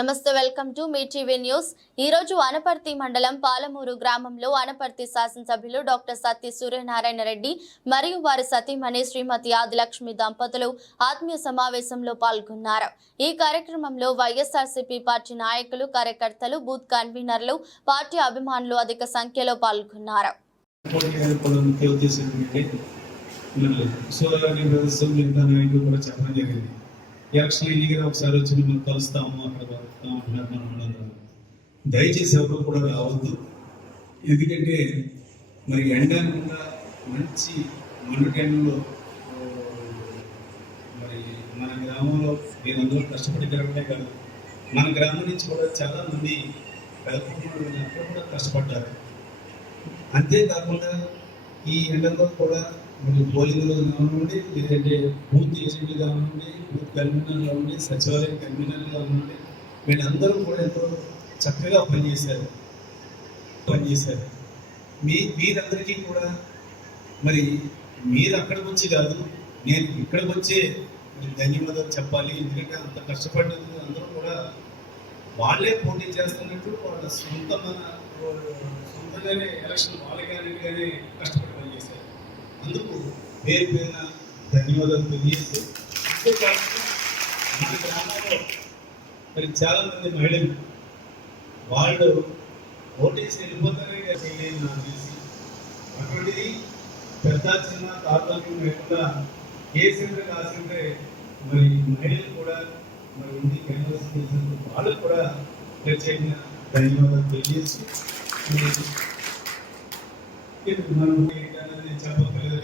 నమస్తే, welcome to me TV news. ఈ రోజు అనపర్తి మండలం పాలమూరు గ్రామంలో అనపర్తి శాసనసభ్యులు డాక్టర్ సత్తి సూర్యనారాయణ రెడ్డి మరియు వారి సతీమణి శ్రీమతి ఆదిలక్ష్మి దంపతులు ఆత్మీయ సమావేశంలో పాల్గొన్నారు. ఈ కార్యక్రమంలో వైఎస్ఆర్సీపీ పార్టీ నాయకులు, కార్యకర్తలు, బూత్ కన్వీనర్లు, పార్టీ అభిమానులు అధిక సంఖ్యలో పాల్గొన్నారు. ఎలక్షన్ ఎన్నికలు ఒకసారి వచ్చి మిమ్మల్ని కలుస్తాము, అక్కడ కలుస్తాము అంటున్నారు మనం. దయచేసి ఎవరు కూడా రావద్దు. ఎందుకంటే మరి ఎండకుండా మంచి మండుటెండలో మరి మన గ్రామంలో మీరందరూ కష్టపడి తిరగడే కాదు, మన గ్రామం నుంచి కూడా చాలా మంది అక్కడ కూడా కష్టపడ్డారు. అంతేకాకుండా ఈ ఎండలో కూడా మరి పోలింగ్లో కానివ్వండి, లేదంటే బూత్ ఏజెంట్లు కానివ్వండి, బూత్ కన్వీనర్లు కానివ్వండి, సచివాలయం కన్వీనర్లు కానివ్వండి, వీళ్ళందరూ కూడా ఎంతో చక్కగా పనిచేశారు. మీరందరికీ కూడా మరి మీరు అక్కడికి వచ్చి కాదు, నేను ఇక్కడికి వచ్చే ధన్యవాదాలు చెప్పాలి. ఎందుకంటే అంత కష్టపడ్డది అందరూ కూడా వాళ్ళే పోటీ చేస్తున్నట్టు వాళ్ళ సొంతంగానే ఎలక్షన్ వాళ్ళగానే కష్టపడి పనిచేశారు. అందుకు పేరు పేరున ధన్యవాదాలు తెలియజేస్తూ, అంతేకాకుండా మన గ్రామంలో మరి చాలా మంది మహిళలు వాళ్ళు ఓటేసి వెళ్ళిపోతారే చేయలేదు నాకు తెలిసి. అటువంటిది పెద్ద చిన్న తాత్కాలికం లేకుండా కేసీఆర్ కాసింటే మరి మహిళలు కూడా మరి ఉంది క్యాన్వాస్ చేసినందుకు వాళ్ళకు కూడా ప్రత్యేకంగా ధన్యవాదాలు తెలియజేస్తూ, మనం చెప్పలేదు.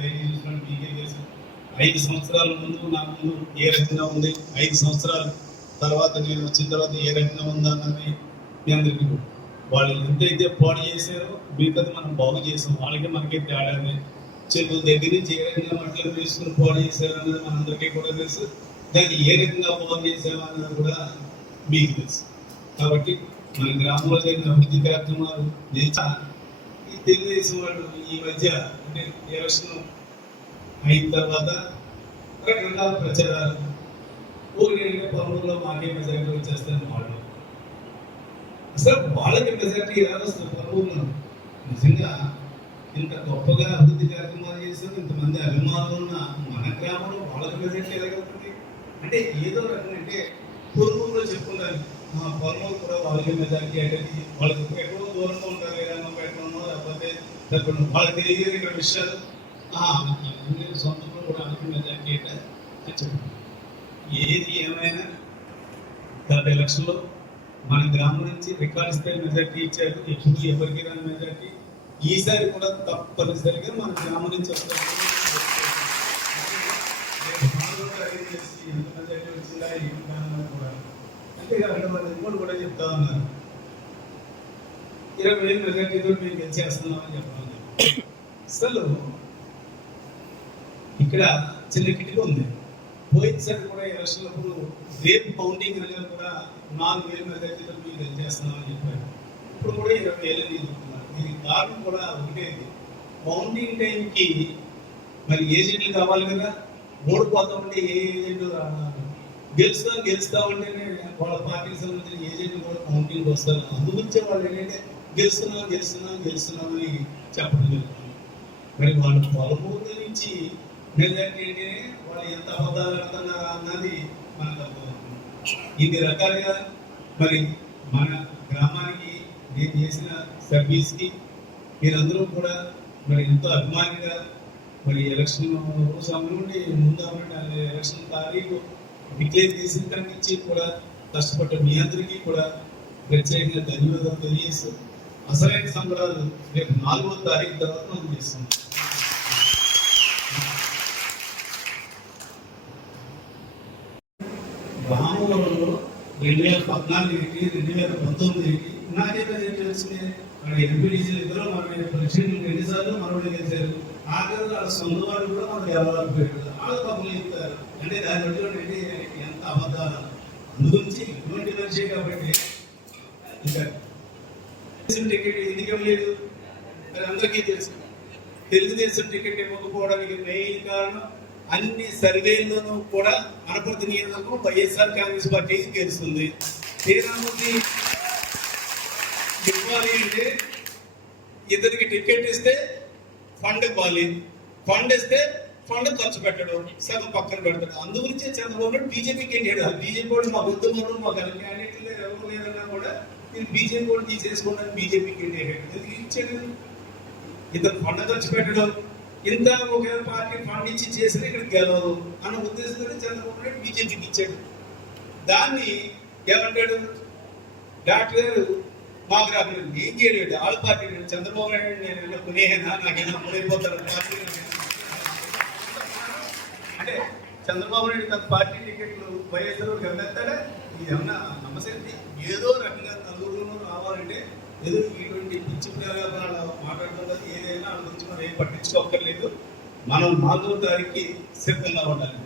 5 సంవత్సరాల ముందు నా ముందు ఏ రకంగా ఉంది, 5 సంవత్సరాల తర్వాత నేను వచ్చిన తర్వాత ఏ రకంగా ఉందన్నది మీ అందరికీ వాళ్ళు ఎంతైతే పాడు చేశారో మీకది మనం బాగు చేసాం. వాళ్ళకి మనకి తేడానే చెరువు దగ్గర నుంచి ఏ రకంగా మట్టలు వేసుకుని పాడు చేశారన్నది మనందరికీ కూడా తెలుసు. దాన్ని ఏ రకంగా బాగు చేసామన్నది కూడా మీకు తెలుసు. కాబట్టి మన గ్రామంలో జరిగిన అభివృద్ధి కార్యక్రమాలు ఈ తెలుగుదేశం వాళ్ళు ఈ మధ్య అంటే ఎలక్షన్ అయిన తర్వాత రకరకాల ప్రచారాలు, ఊరికే పనుల్లో మాకే మెజారిటీ వచ్చేస్తారని వాళ్ళు. అసలు వాళ్ళకి మెజారిటీ ఎలా వస్తుంది? పనుల్లో నిజంగా ఇంత గొప్పగా అభివృద్ధి కార్యక్రమాలు చేస్తారు, ఇంతమంది అభిమానులు ఉన్న మన గ్రామంలో వాళ్ళకి మెజారిటీ ఎలాగవుతుంది? అంటే ఏదో రకంగా అంటే పొరుగులో చెప్పుకున్నారు, పొరుగులు కూడా వాళ్ళకి మెజారిటీ అంటే వాళ్ళకి ఎక్కడో దూరంగా ఉంటారు, ఏదైనా పెట్టడమో లేకపోతే వాళ్ళకి తెలియదు ఇక్కడ విషయాలు. సొంతంలో కూడా వాళ్ళకి మెజారిటీ అంటే చెప్పండి. ఏది ఏమైనా గత ఎలక్షన్లో మన గ్రామం నుంచి రికార్డ్ స్థాయి మెజారిటీ ఇచ్చారు. ఎప్పుడు ఎవరికి రాని మెజారిటీ ఈసారి కూడా తప్పనిసరిగా మన గ్రామం నుంచి వస్తారు. ఎంత మెజారిటీ వచ్చిందా ఈ గ్రామంలో కూడా అంతేకాకుండా వాళ్ళు కూడా చెప్తా ఉన్నారు, 20,000 మెజారిటీతో మేము గెలిచేస్తున్నామని చెప్పాలి. అసలు ఇక్కడ చిన్న కిటికీ ఉంది. పోయినసారి కూడా ఎలక్షన్లప్పుడు రేపు కౌంటింగ్ రిజల్ట్ కూడా 4,000 మెజారిటీతో మీరు గెలిచేస్తున్నామని చెప్పారు. ఇప్పుడు కూడా 20,000 చెప్తున్నారు. దీనికి కారణం కూడా ఒకటే, కౌంటింగ్ టైంకి మరి ఏజెంట్లు కావాలి కదా. ఓడిపోతా ఉంటే ఏ ఏజెంట్ గెలుస్తా ఉంటేనే వాళ్ళ పార్టీకి సంబంధించిన ఏజెంట్లు కూడా కౌంటింగ్ వస్తారు. అందుగురించే వాళ్ళు ఏంటంటే గెలుస్తున్నామని చెప్పడం జరుగుతుంది. మరి వాళ్ళు పొలమూరు నుంచి మెజారిటీ అంటే వాళ్ళు ఎంత అబద్ధాలు ఆడుతున్నారా అన్నది మనకు అర్థమవుతుంది. ఇన్ని రకాలుగా మరి మన గ్రామానికి నేను చేసిన సర్వీస్కి మీరందరూ కూడా మరి ఎంతో అభిమానిగా మరి ఎలక్షన్ సమయం నుండి ముందు అవ్వండి, ఎలక్షన్ తారీఖు డిక్లేర్ చేసిన దాని నుంచి కూడా కష్టపడ్డ మీ అందరికీ కూడా ప్రత్యేకంగా ధన్యవాదాలు తెలియజేస్తూ, అసలైన సంబరాలు రేపు 4వ తారీఖు తర్వాత మనం చేస్తాం. రామవరంలో 2014కి 2019కి నాకే ప్రజెంట్ వచ్చింది. అక్కడ ఎంపీడీసీలు ఇద్దరు మన ప్రెసిడెంట్ ఎన్నిసార్లు మనోడు గెలిచారు. ఆఖరి వాళ్ళ సొంత వాళ్ళు కూడా మనకు ఎవరు పెట్టారు, వాళ్ళు తప్పులు చెప్తారు. అంటే దాని బట్టి ఎంత అబద్ధాలు. అందుగురించి ఇటువంటి మనిషి కాబట్టి ఇంకా టికెట్ ఎందుకు ఇవ్వలేదు అది అందరికీ తెలుసు. తెలుగుదేశం టికెట్ ఇవ్వకపోవడానికి మెయిన్ కారణం అన్ని సర్వేల్లోనూ కూడా అనపర్తి నియోజకవర్గం వైఎస్ఆర్ కాంగ్రెస్ పార్టీ గెలుస్తుంది. తీరాముంది ఇవ్వాలి అంటే ఇద్దరికి టికెట్ ఇస్తే ఫండ్ ఇవ్వాలి, ఫండ్ ఇస్తే ఫండ్ ఖర్చు పెట్టడం, సగం పక్కన పెట్టడం. అందుగురించే చంద్రబాబు నాయుడు బీజేపీకి ఏంటి బీజేపీ కూడా మా బుద్ధులు మా క్యాండిడేట్లు ఎవరు లేదన్నా కూడా మీరు బీజేపీ కూడా తీసేసుకోవడానికి బీజేపీకి ఏంటి ఎందుకు ఇచ్చాడు? ఇద్దరు ఫండ్ ఖర్చు పెట్టడం, ఇంత ఒక పార్టీ ఫండ్ ఇచ్చి చేసిన ఇక్కడ గెలవదు అన్న ఉద్దేశంతో చంద్రబాబు నాయుడు బీజేపీకి ఇచ్చాడు. దాన్ని ఏమంటాడు డాక్టర్ గారు మాకు రాకుండా ఏం చేయలేదు ఆల్ పార్టీ చంద్రబాబు నాయుడు నేను కొనేనా నాకేనా మునిగిపోతాను పార్టీ అంటే చంద్రబాబు నాయుడు తన పార్టీ టికెట్లు వైఎస్ఆర్ గమనిస్తాడా? ఇది ఏమన్నా నమ్మశక్తి? ఏదో రకంగా నలుగురులో రావాలంటే ఏదో ఇటువంటి పిచ్చి ప్రయోగాలు మాట్లాడుతున్నది ఏదైనా వాళ్ళ గురించి మనం ఏం పట్టించుకోక్కర్లేదు. మనం 4వ తారీఖుకి సిద్ధంగా ఉండాలి.